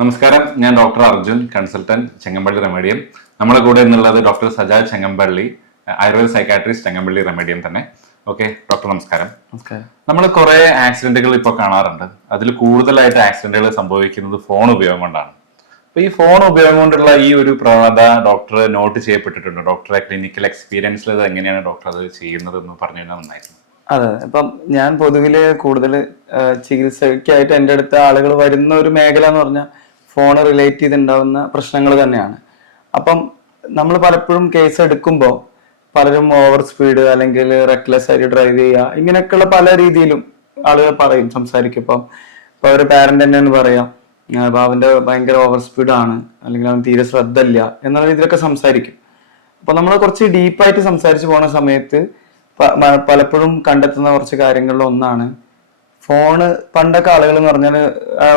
നമസ്കാരം, ഞാൻ doctor Arjun, consultant, ചെങ്ങമ്പള്ളി റെമഡിയം. നമ്മളെ കൂടെ എന്നുള്ളത് ഡോക്ടർ സജാദ് ചെങ്ങമ്പള്ളി, ആയുർവേദ സൈക്കാട്രിസ്റ്റ്, ചെങ്ങമ്പള്ളി റെമഡിയം തന്നെ. ഓക്കെ ഡോക്ടർ, നമസ്കാരം. നമസ്കാരം. നമ്മൾ കുറെ ആക്സിഡന്റുകൾ ഇപ്പോൾ കാണാറുണ്ട്. അതിൽ കൂടുതലായിട്ട് ആക്സിഡന്റുകൾ സംഭവിക്കുന്നത് ഫോൺ ഉപയോഗം കൊണ്ടാണ്. അപ്പൊ ഈ ഫോൺ ഉപയോഗം കൊണ്ടുള്ള ഈ ഒരു പ്രവണത ഡോക്ടർ നോട്ട് ചെയ്യപ്പെട്ടിട്ടുണ്ട്. ഡോക്ടറെ ക്ലിനിക്കൽ എക്സ്പീരിയൻസിൽ അത് എങ്ങനെയാണ് ഡോക്ടർ അത് ചെയ്യുന്നത് എന്ന് പറഞ്ഞു കഴിഞ്ഞാൽ നന്നായിരുന്നു. അതെ, ഇപ്പം ഞാൻ പൊതുവില് കൂടുതൽ ചികിത്സയ്ക്കായിട്ട് എൻ്റെ അടുത്ത ആളുകൾ വരുന്ന ഒരു മേഖല എന്ന് പറഞ്ഞാൽ ഫോണ് റിലേറ്റ് ചെയ്തുണ്ടാവുന്ന പ്രശ്നങ്ങൾ തന്നെയാണ്. അപ്പം നമ്മൾ പലപ്പോഴും കേസ് എടുക്കുമ്പോൾ പലരും ഓവർ സ്പീഡ് അല്ലെങ്കിൽ റെക്ലെസ് ആയിട്ട് ഡ്രൈവ് ചെയ്യുക, ഇങ്ങനെയൊക്കെയുള്ള പല രീതിയിലും ആളുകൾ പറയും, സംസാരിക്കും. ഇപ്പൊ ഒരു പാരന്റ് തന്നെയാണ് പറയാം, അപ്പൊ അവന്റെ ഭയങ്കര ഓവർ സ്പീഡാണ് അല്ലെങ്കിൽ അവൻ തീരെ ശ്രദ്ധ ഇല്ല എന്നുള്ള രീതിയിലൊക്കെ സംസാരിക്കും. അപ്പൊ നമ്മൾ കുറച്ച് ഡീപ്പായിട്ട് സംസാരിച്ച് പോണ സമയത്ത് പലപ്പോഴും കണ്ടെത്തുന്ന കുറച്ച് കാര്യങ്ങളിൽ ഒന്നാണ് ഫോണ്. പണ്ടൊക്കെ ആളുകൾ എന്ന് പറഞ്ഞാൽ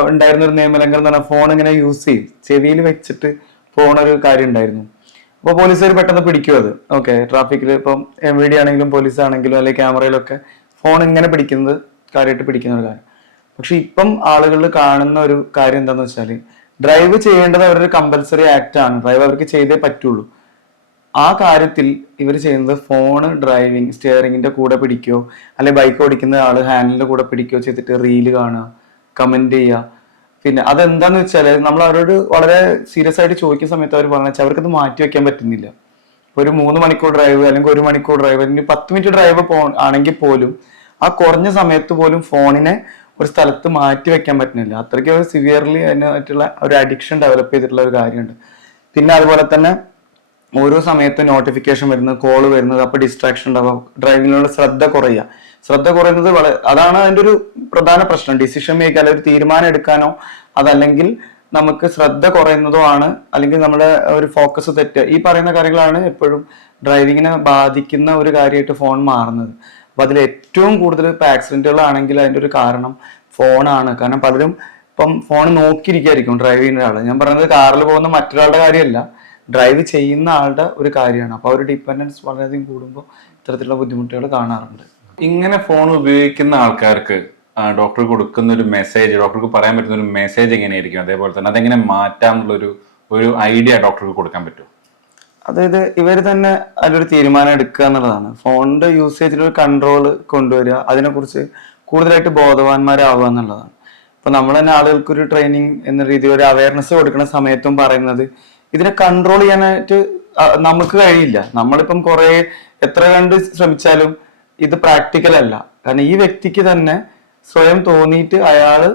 ഉണ്ടായിരുന്ന ഒരു നിയമലംഘനം എന്ന് പറഞ്ഞാൽ ഫോൺ ഇങ്ങനെ യൂസ് ചെയ്യും, ചെവിയിൽ വെച്ചിട്ട് പോണ ഒരു കാര്യം ഉണ്ടായിരുന്നു. അപ്പോൾ പോലീസുകാർ പെട്ടെന്ന് പിടിക്കും അത്. ഓക്കെ, ട്രാഫിക്കിൽ ഇപ്പം എവിടെ ആണെങ്കിലും പോലീസ് ആണെങ്കിലും അല്ലെങ്കിൽ ക്യാമറയിലൊക്കെ ഫോൺ ഇങ്ങനെ പിടിക്കുന്നത് കാര്യമായിട്ട് പിടിക്കുന്ന ഒരു കാര്യം. പക്ഷെ ഇപ്പം ആളുകളിൽ കാണുന്ന ഒരു കാര്യം എന്താണെന്ന് വെച്ചാൽ ഡ്രൈവ് ചെയ്യേണ്ടത് അവരൊരു കമ്പൽസറി ആക്ട് ആണ്, ഡ്രൈവ് അവർക്ക് ചെയ്തേ പറ്റുള്ളൂ. ആ കാര്യത്തിൽ ഇവർ ചെയ്യുന്നത് ഫോണ് ഡ്രൈവിംഗ് സ്റ്റിയറിംഗിന്റെ കൂടെ പിടിക്കുകയോ അല്ലെങ്കിൽ ബൈക്ക് ഓടിക്കുന്ന ആള് ഹാൻഡിലിന്റെ കൂടെ പിടിക്കുകയോ ചെയ്തിട്ട് റീല് കാണുക, കമന്റ് ചെയ്യുക. പിന്നെ അതെന്താന്ന് വെച്ചാൽ നമ്മൾ അവരോട് വളരെ സീരിയസ് ആയിട്ട് ചോദിക്കുന്ന സമയത്ത് അവർ പറഞ്ഞാൽ അവർക്കത് മാറ്റി വെക്കാൻ പറ്റുന്നില്ല. ഒരു 3 മണിക്കൂർ ഡ്രൈവ് അല്ലെങ്കിൽ 1 മണിക്കൂർ ഡ്രൈവ് അല്ലെങ്കിൽ 10 മിനിറ്റ് ഡ്രൈവ് ആണെങ്കിൽ പോലും ആ കുറഞ്ഞ സമയത്ത് പോലും ഫോണിനെ ഒരു സ്ഥലത്ത് മാറ്റി വെക്കാൻ പറ്റുന്നില്ല. അത്രയ്ക്ക് സിവിയർലി അതിനായിട്ടുള്ള ഒരു അഡിക്ഷൻ ഡെവലപ്പ് ചെയ്തിട്ടുള്ള ഒരു കാര്യമുണ്ട്. പിന്നെ അതുപോലെ തന്നെ ഓരോ സമയത്ത് നോട്ടിഫിക്കേഷൻ വരുന്നത്, കോള് വരുന്നത്, അപ്പൊ ഡിസ്ട്രാക്ഷൻ ഉണ്ടാവുക, ഡ്രൈവിങ്ങിലുള്ള ശ്രദ്ധ കുറയുന്നത് അതാണ് അതിന്റെ ഒരു പ്രധാന പ്രശ്നം. ഡിസിഷൻ മേക്ക് അല്ലെങ്കിൽ ഒരു തീരുമാനം എടുക്കാനോ അതല്ലെങ്കിൽ നമുക്ക് ശ്രദ്ധ കുറയുന്നതോ ആണ്, അല്ലെങ്കിൽ നമ്മുടെ ഒരു ഫോക്കസ് തെറ്റുക, ഈ പറയുന്ന കാര്യങ്ങളാണ് എപ്പോഴും ഡ്രൈവിങ്ങിനെ ബാധിക്കുന്ന ഒരു കാര്യമായിട്ട് ഫോൺ മാറുന്നത്. അപ്പൊ അതിൽ ഏറ്റവും കൂടുതൽ ഇപ്പൊ ആക്സിഡന്റുകളാണെങ്കിൽ അതിന്റെ ഒരു കാരണം ഫോണാണ്. കാരണം പലരും ഇപ്പം ഫോൺ നോക്കിയിരിക്കായിരിക്കും ഡ്രൈവ് ചെയ്യുന്ന ആള്. ഞാൻ പറയുന്നത് കാറിൽ പോകുന്ന മറ്റൊരാളുടെ കാര്യമല്ല, ഡ്രൈവ് ചെയ്യുന്ന ആളുടെ ഒരു കാര്യമാണ്. അപ്പൊ ഒരു ഡിപ്പെൻഡൻസ് വളരെയധികം കൂടുമ്പോൾ ഇത്തരത്തിലുള്ള ബുദ്ധിമുട്ടുകൾ കാണാറുണ്ട്. ഇങ്ങനെ ഫോൺ ഉപയോഗിക്കുന്ന ആൾക്കാർക്ക് ഡോക്ടർ കൊടുക്കുന്ന ഒരു മെസ്സേജ്, ഡോക്ടർക്ക് പറയാൻ പറ്റുന്ന ഒരു മെസ്സേജ് എങ്ങനെയായിരിക്കും? അതേപോലെ തന്നെ അതെങ്ങനെ മാറ്റാമെന്നുള്ള ഒരു ഐഡിയ ഡോക്ടർക്ക് കൊടുക്കാൻ പറ്റും? അതായത് ഇവർ തന്നെ അതിലൊരു തീരുമാനം എടുക്കുക എന്നുള്ളതാണ്. ഫോണിന്റെ യൂസേജിൽ ഒരു കൺട്രോൾ കൊണ്ടുവരിക, അതിനെക്കുറിച്ച് കൂടുതലായിട്ട് ബോധവാന്മാരാവുക എന്നുള്ളതാണ്. ഇപ്പൊ നമ്മൾ തന്നെ ആളുകൾക്കൊരു ട്രെയിനിങ് എന്ന രീതിയിൽ ഒരു അവയർനെസ് കൊടുക്കുന്ന സമയത്തും പറയുന്നത് ഇതിനെ കൺട്രോൾ ചെയ്യാനായിട്ട് നമുക്ക് കഴിയില്ല. നമ്മളിപ്പം കുറെ എത്ര കണ്ട് ശ്രമിച്ചാലും ഇത് പ്രാക്ടിക്കൽ അല്ല. കാരണം ഈ വ്യക്തിക്ക് തന്നെ സ്വയം തോന്നിയിട്ട് അയാള്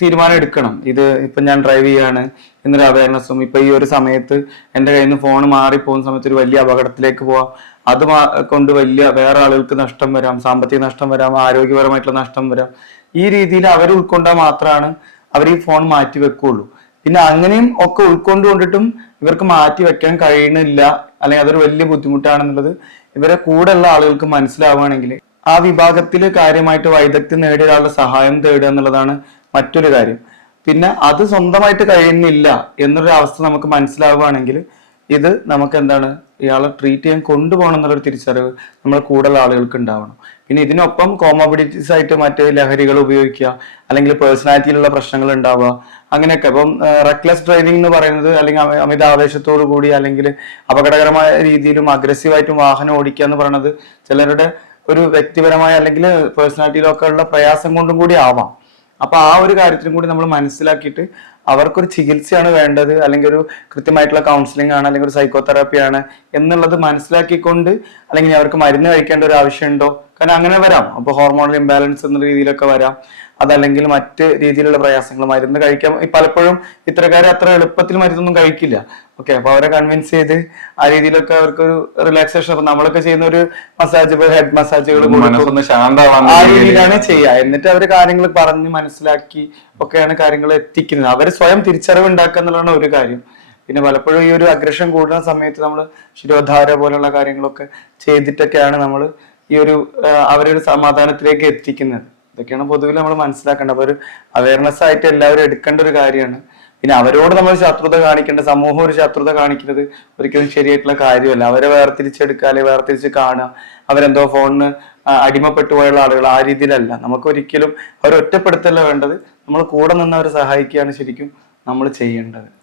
തീരുമാനം എടുക്കണം. ഇത് ഇപ്പൊ ഞാൻ ഡ്രൈവ് ചെയ്യാണ് എന്നൊരു അവയർനെസ്സും, ഇപ്പൊ ഈ ഒരു സമയത്ത് എന്റെ കയ്യിൽ നിന്ന് ഫോൺ മാറിപ്പോകുന്ന സമയത്ത് ഒരു വലിയ അപകടത്തിലേക്ക് പോവാം, അത് കൊണ്ട് വലിയ വേറെ ആളുകൾക്ക് നഷ്ടം വരാം, സാമ്പത്തിക നഷ്ടം വരാം, ആരോഗ്യപരമായിട്ടുള്ള നഷ്ടം വരാം. ഈ രീതിയിൽ അവർ ഉൾക്കൊണ്ടാൽ മാത്രമാണ് അവർ ഈ ഫോൺ മാറ്റി വെക്കുള്ളൂ. പിന്നെ അങ്ങനെയും ഒക്കെ ഉൾക്കൊണ്ടുകൊണ്ടിട്ടും ഇവർക്ക് മാറ്റി വെക്കാൻ കഴിയുന്നില്ല, അല്ലെങ്കിൽ അതൊരു വലിയ ബുദ്ധിമുട്ടാണെന്നുള്ളത് ഇവരെ കൂടെയുള്ള ആളുകൾക്ക് മനസ്സിലാവുകയാണെങ്കിൽ ആ വിഭാഗത്തിൽ കാര്യമായിട്ട് വൈദഗ്ധ്യം നേടിയ ഒരാളുടെ സഹായം തേടുക എന്നുള്ളതാണ് മറ്റൊരു കാര്യം. പിന്നെ അത് സ്വന്തമായിട്ട് കഴിയുന്നില്ല എന്നൊരു അവസ്ഥ നമുക്ക് മനസ്സിലാവുകയാണെങ്കിൽ ഇത് നമുക്ക് എന്താണ് ഇയാളെ ട്രീറ്റ് ചെയ്യാൻ കൊണ്ടുപോകണം എന്നുള്ളൊരു തിരിച്ചറിവ് നമ്മൾ കൂടുതൽ ആളുകൾക്ക് ഉണ്ടാവണം. പിന്നെ ഇതിനൊപ്പം കോമോബിഡിറ്റീസ് ആയിട്ട് മറ്റ് ലഹരികൾ ഉപയോഗിക്കുക, അല്ലെങ്കിൽ പേഴ്സണാലിറ്റിയിലുള്ള പ്രശ്നങ്ങൾ ഉണ്ടാവുക, അങ്ങനെയൊക്കെ. ഇപ്പം റെക്ലെസ് ഡ്രൈവിംഗ് എന്ന് പറയുന്നത് അല്ലെങ്കിൽ അമിത ആവേശത്തോടു കൂടി അല്ലെങ്കിൽ അപകടകരമായ രീതിയിലും അഗ്രസീവായിട്ടും വാഹനം ഓടിക്കുക എന്ന് പറയുന്നത് ചിലരുടെ ഒരു വ്യക്തിപരമായ അല്ലെങ്കിൽ പേഴ്സണാലിറ്റിയിലൊക്കെ ഉള്ള പ്രയാസം കൊണ്ടും കൂടി ആവാം. അപ്പൊ ആ ഒരു കാര്യത്തിലും കൂടി നമ്മൾ മനസ്സിലാക്കിയിട്ട് അവർക്കൊരു ചികിത്സയാണ് വേണ്ടത്, അല്ലെങ്കിൽ ഒരു കൃത്യമായിട്ടുള്ള കൗൺസിലിംഗ് ആണ്, അല്ലെങ്കിൽ ഒരു സൈക്കോതെറാപ്പി ആണ് എന്നുള്ളത് മനസ്സിലാക്കിക്കൊണ്ട്, അല്ലെങ്കിൽ അവർക്ക് മരുന്ന് കഴിക്കേണ്ട ഒരു ആവശ്യമുണ്ടോ, കാരണം അങ്ങനെ വരാം. അപ്പൊ ഹോർമോണൽ ഇംബാലൻസ് എന്ന രീതിയിലൊക്കെ വരാം, അതല്ലെങ്കിൽ മറ്റ് രീതിയിലുള്ള പ്രയാസങ്ങൾ, മരുന്ന് കഴിക്കാൻ പലപ്പോഴും ഇത്തരക്കാരെ അത്ര എളുപ്പത്തിൽ മരുന്നൊന്നും കഴിക്കില്ല. ഓക്കെ, അപ്പൊ അവരെ കൺവിൻസ് ചെയ്ത് ആ രീതിയിലൊക്കെ അവർക്കൊരു റിലാക്സേഷൻ, അപ്പൊ നമ്മളൊക്കെ ചെയ്യുന്ന ഒരു മസാജ്, ഹെഡ് മസാജുകൾ ആ രീതിയിലാണ് ചെയ്യുക. എന്നിട്ട് അവര് കാര്യങ്ങൾ പറഞ്ഞ് മനസ്സിലാക്കി ഒക്കെയാണ് കാര്യങ്ങൾ എത്തിക്കുന്നത്. അവർ സ്വയം തിരിച്ചറിവ് ഉണ്ടാക്കുക എന്നുള്ളതാണ് ഒരു കാര്യം. പിന്നെ പലപ്പോഴും ഈ ഒരു അഗ്രഷൻ കൂടുന്ന സമയത്ത് നമ്മൾ ശിരോധാര പോലുള്ള കാര്യങ്ങളൊക്കെ ചെയ്തിട്ടൊക്കെയാണ് നമ്മൾ ഈ ഒരു അവരൊരു സമാധാനത്തിലേക്ക് എത്തിക്കുന്നത്. ഇതൊക്കെയാണ് പൊതുവിൽ നമ്മൾ മനസ്സിലാക്കേണ്ടത്. അപ്പൊ ഒരു അവയർനെസ് ആയിട്ട് എല്ലാവരും എടുക്കേണ്ട ഒരു കാര്യമാണ്. പിന്നെ അവരോട് നമ്മൾ ശത്രുത കാണിക്കേണ്ട, സമൂഹം ഒരു ശത്രുത കാണിക്കുന്നത് ഒരിക്കലും ശരിയായിട്ടുള്ള കാര്യമല്ല. അവരെ വേർതിരിച്ചെടുക്കുക, അല്ലെങ്കിൽ വേർതിരിച്ച് കാണുക, അവരെന്തോ ഫോണിന് അടിമപ്പെട്ടു പോയുള്ള ആളുകൾ, ആ രീതിയിലല്ല. നമുക്ക് ഒരിക്കലും അവരെ ഒറ്റപ്പെടുത്തല്ല വേണ്ടത്, നമ്മൾ കൂടെ നിന്ന് അവരെ സഹായിക്കുകയാണ് ശരിക്കും നമ്മൾ ചെയ്യേണ്ടത്.